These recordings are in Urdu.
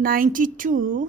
92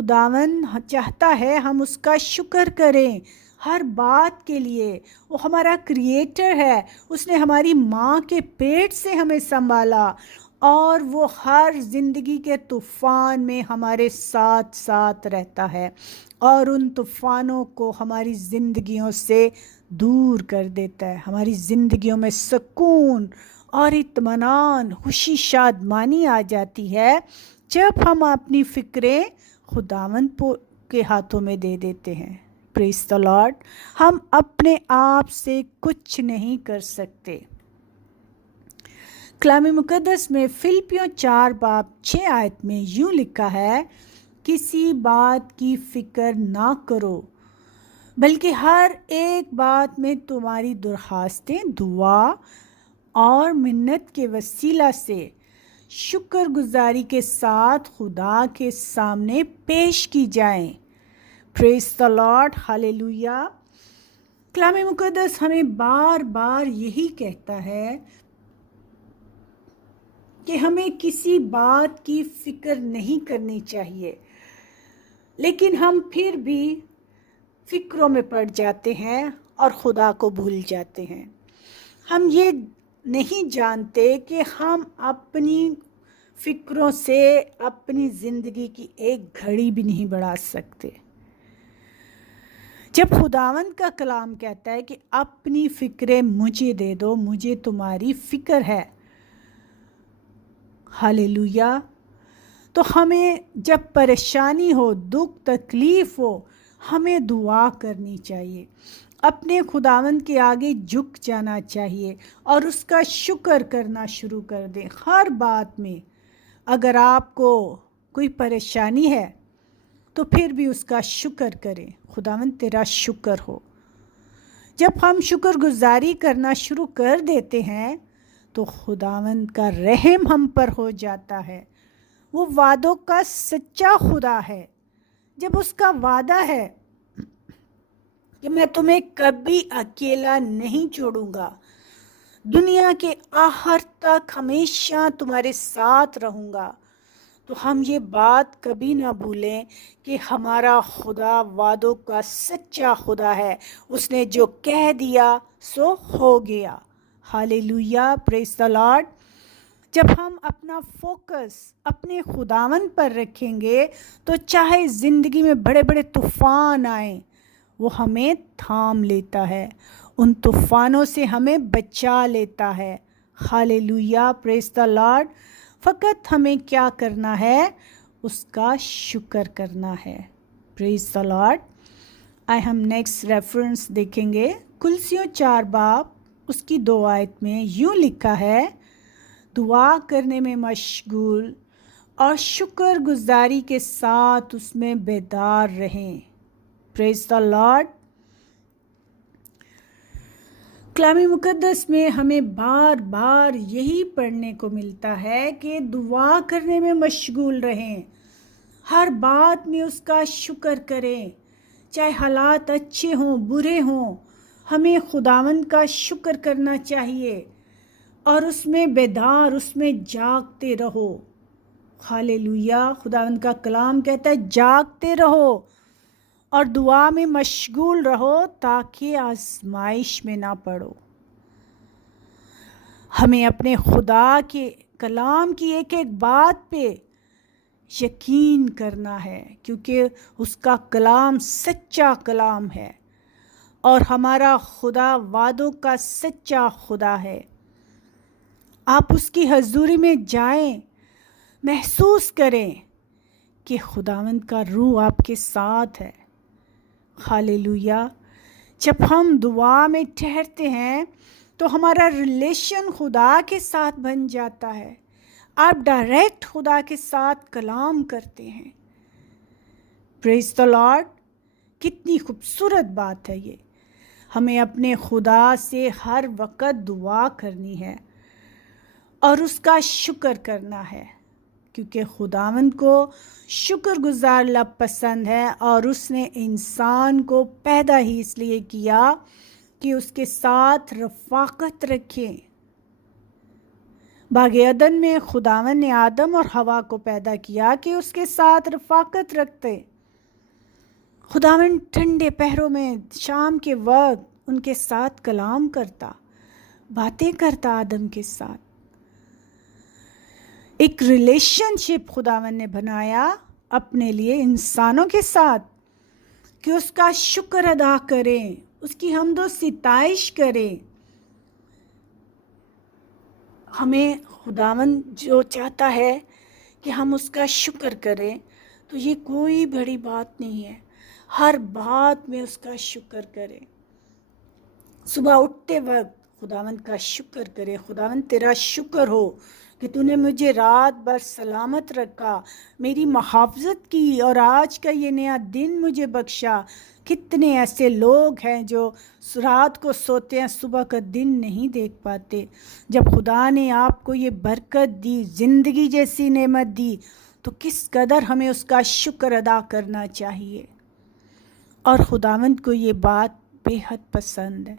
خداوند چاہتا ہے ہم اس کا شکر کریں ہر بات کے لیے۔ وہ ہمارا کریٹر ہے، اس نے ہماری ماں کے پیٹ سے ہمیں سنبھالا، اور وہ ہر زندگی کے طوفان میں ہمارے ساتھ ساتھ رہتا ہے، اور ان طوفانوں کو ہماری زندگیوں سے دور کر دیتا ہے۔ ہماری زندگیوں میں سکون اور اطمینان، خوشی، شادمانی آ جاتی ہے جب ہم اپنی فکریں خداوند کے ہاتھوں میں دے دیتے ہیں۔ پریز دی لارڈ۔ ہم اپنے آپ سے کچھ نہیں کر سکتے۔ کلام مقدس میں فلپیوں 4:6 میں یوں لکھا ہے، کسی بات کی فکر نہ کرو، بلکہ ہر ایک بات میں تمہاری درخواستیں دعا اور منت کے وسیلہ سے شکر گزاری کے ساتھ خدا کے سامنے پیش کی جائیں۔ پریز دی لارڈ، ہاللیلویا۔ کلام مقدس ہمیں بار بار یہی کہتا ہے کہ ہمیں کسی بات کی فکر نہیں کرنی چاہیے، لیکن ہم پھر بھی فکروں میں پڑ جاتے ہیں اور خدا کو بھول جاتے ہیں۔ ہم یہ نہیں جانتے کہ ہم اپنی فکروں سے اپنی زندگی کی ایک گھڑی بھی نہیں بڑھا سکتے۔ جب خداوند کا کلام کہتا ہے کہ اپنی فکریں مجھے دے دو، مجھے تمہاری فکر ہے، ہاللیلویا، تو ہمیں جب پریشانی ہو، دکھ تکلیف ہو، ہمیں دعا کرنی چاہیے، اپنے خداوند کے آگے جھک جانا چاہیے اور اس کا شکر کرنا شروع کر دیں ہر بات میں۔ اگر آپ کو کوئی پریشانی ہے تو پھر بھی اس کا شکر کریں، خداوند تیرا شکر ہو۔ جب ہم شکر گزاری کرنا شروع کر دیتے ہیں تو خداوند کا رحم ہم پر ہو جاتا ہے۔ وہ وعدوں کا سچا خدا ہے۔ جب اس کا وعدہ ہے کہ میں تمہیں کبھی اکیلا نہیں چھوڑوں گا، دنیا کے آخر تک ہمیشہ تمہارے ساتھ رہوں گا، تو ہم یہ بات کبھی نہ بھولیں کہ ہمارا خدا وعدوں کا سچا خدا ہے۔ اس نے جو کہہ دیا سو ہو گیا۔ ہاللیلویا، پریز دی لارڈ۔ جب ہم اپنا فوکس اپنے خداوند پر رکھیں گے تو چاہے زندگی میں بڑے بڑے طوفان آئیں، وہ ہمیں تھام لیتا ہے، ان طوفانوں سے ہمیں بچا لیتا ہے۔ ہاللیلویا، پریز دی لارڈ۔ فقط ہمیں کیا کرنا ہے؟ اس کا شکر کرنا ہے۔ پریز دی لارڈ۔ ہم نیکسٹ ریفرنس دیکھیں گے، کلسیوں 4 اس کی 2 آیت میں یوں لکھا ہے، دعا کرنے میں مشغول اور شکر گزاری کے ساتھ اس میں بیدار رہیں۔ پریز دی لارڈ۔ کلام مقدس میں ہمیں بار بار یہی پڑھنے کو ملتا ہے کہ دعا کرنے میں مشغول رہیں، ہر بات میں اس کا شکر کریں، چاہے حالات اچھے ہوں برے ہوں، ہمیں خداوند کا شکر کرنا چاہیے اور اس میں بیدار، اس میں جاگتے رہو۔ ہاللیلویا، خداوند کا کلام کہتا ہے جاگتے رہو اور دعا میں مشغول رہو تاکہ آزمائش میں نہ پڑو۔ ہمیں اپنے خدا کے کلام کی ایک ایک بات پہ یقین کرنا ہے، کیونکہ اس کا کلام سچا کلام ہے اور ہمارا خدا وعدوں کا سچا خدا ہے۔ آپ اس کی حضوری میں جائیں، محسوس کریں کہ خداوند کا روح آپ کے ساتھ ہے۔ ہاللیلویا۔ جب ہم دعا میں ٹھہرتے ہیں تو ہمارا ریلیشن خدا کے ساتھ بن جاتا ہے، آپ ڈائریکٹ خدا کے ساتھ کلام کرتے ہیں۔ پریز دی لارڈ۔ کتنی خوبصورت بات ہے یہ۔ ہمیں اپنے خدا سے ہر وقت دعا کرنی ہے اور اس کا شکر کرنا ہے، کیونکہ خداوند کو شکر گزار لب پسند ہے، اور اس نے انسان کو پیدا ہی اس لیے کیا کہ اس کے ساتھ رفاقت رکھیں۔ باغ عدن میں خداوند نے آدم اور حوا کو پیدا کیا کہ اس کے ساتھ رفاقت رکھتے، خداوند ٹھنڈے پہروں میں شام کے وقت ان کے ساتھ کلام کرتا، باتیں کرتا آدم کے ساتھ. ایک ریلیشن شپ خداوند نے بنایا اپنے لیے انسانوں کے ساتھ کہ اس کا شکر ادا کریں، اس کی حمد و ستائش کریں. ہمیں خداوند جو چاہتا ہے کہ ہم اس کا شکر کریں، تو یہ کوئی بڑی بات نہیں ہے. ہر بات میں اس کا شکر کریں. صبح اٹھتے وقت خداوند کا شکر کرے. خداوند تیرا شکر ہو کہ تو نے مجھے رات بھر سلامت رکھا، میری محافظت کی، اور آج کا یہ نیا دن مجھے بخشا. کتنے ایسے لوگ ہیں جو رات کو سوتے ہیں، صبح کا دن نہیں دیکھ پاتے. جب خدا نے آپ کو یہ برکت دی، زندگی جیسی نعمت دی، تو کس قدر ہمیں اس کا شکر ادا کرنا چاہیے. اور خداوند کو یہ بات بے حد پسند ہے.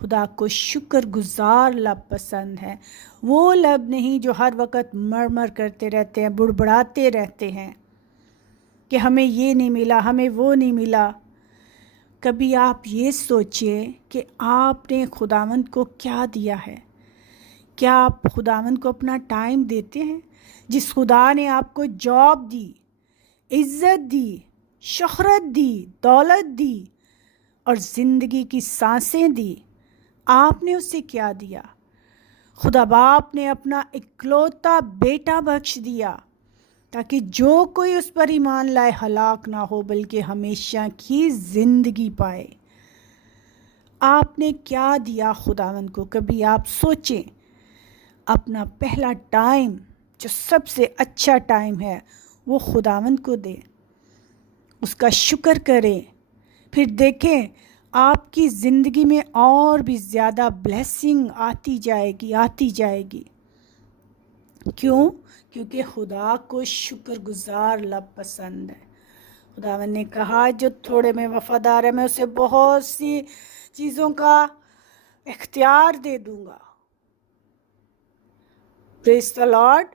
خدا کو شکر گزار لب پسند ہے. وہ لب نہیں جو ہر وقت مرمر کرتے رہتے ہیں، بڑبڑاتے رہتے ہیں کہ ہمیں یہ نہیں ملا، ہمیں وہ نہیں ملا. کبھی آپ یہ سوچیں کہ آپ نے خداوند کو کیا دیا ہے. کیا آپ خداوند کو اپنا ٹائم دیتے ہیں؟ جس خدا نے آپ کو جاب دی، عزت دی، شہرت دی، دولت دی اور زندگی کی سانسیں دی، آپ نے اسے کیا دیا؟ خدا باپ نے اپنا اکلوتا بیٹا بخش دیا تاکہ جو کوئی اس پر ایمان لائے ہلاک نہ ہو بلکہ ہمیشہ کی زندگی پائے. آپ نے کیا دیا خداوند کو؟ کبھی آپ سوچیں. اپنا پہلا ٹائم جو سب سے اچھا ٹائم ہے وہ خداوند کو دیں، اس کا شکر کریں. پھر دیکھیں آپ کی زندگی میں اور بھی زیادہ بلیسنگ آتی جائے گی. کیوں؟ کیونکہ خدا کو شکر گزار لب پسند ہے. خداوند نے کہا جو تھوڑے میں وفادار ہے میں اسے بہت سی چیزوں کا اختیار دے دوں گا. پریز دی لارڈ.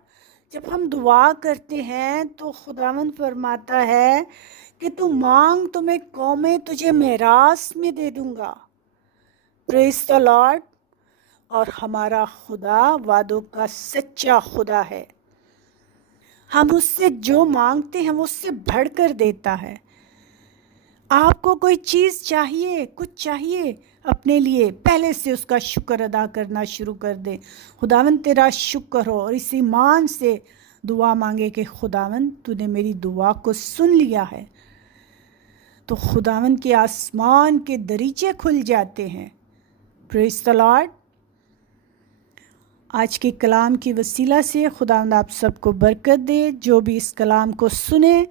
جب ہم دعا کرتے ہیں تو خداوند فرماتا ہے کہ تو مانگ تو میں قومیں تجھے میراث میں دے دوں گا. پریز دی لارڈ. اور ہمارا خدا وعدوں کا سچا خدا ہے. ہم اس سے جو مانگتے ہیں وہ اس سے بڑھ کر دیتا ہے. آپ کو کوئی چیز چاہیے، کچھ چاہیے اپنے لیے، پہلے سے اس کا شکر ادا کرنا شروع کر دیں. خداوند تیرا شکر ہو، اور اس ایمان سے دعا مانگے کہ خداوند تو نے میری دعا کو سن لیا ہے. تو خداوند کے آسمان کے دریچے کھل جاتے ہیں. پریز دی لارڈ. آج کے کلام کی وسیلہ سے خداوند آپ سب کو برکت دے. جو بھی اس کلام کو سنیں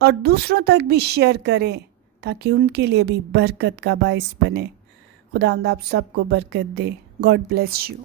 اور دوسروں تک بھی شیئر کریں تاکہ ان کے لیے بھی برکت کا باعث بنے. خداوند آپ سب کو برکت دے. God bless you.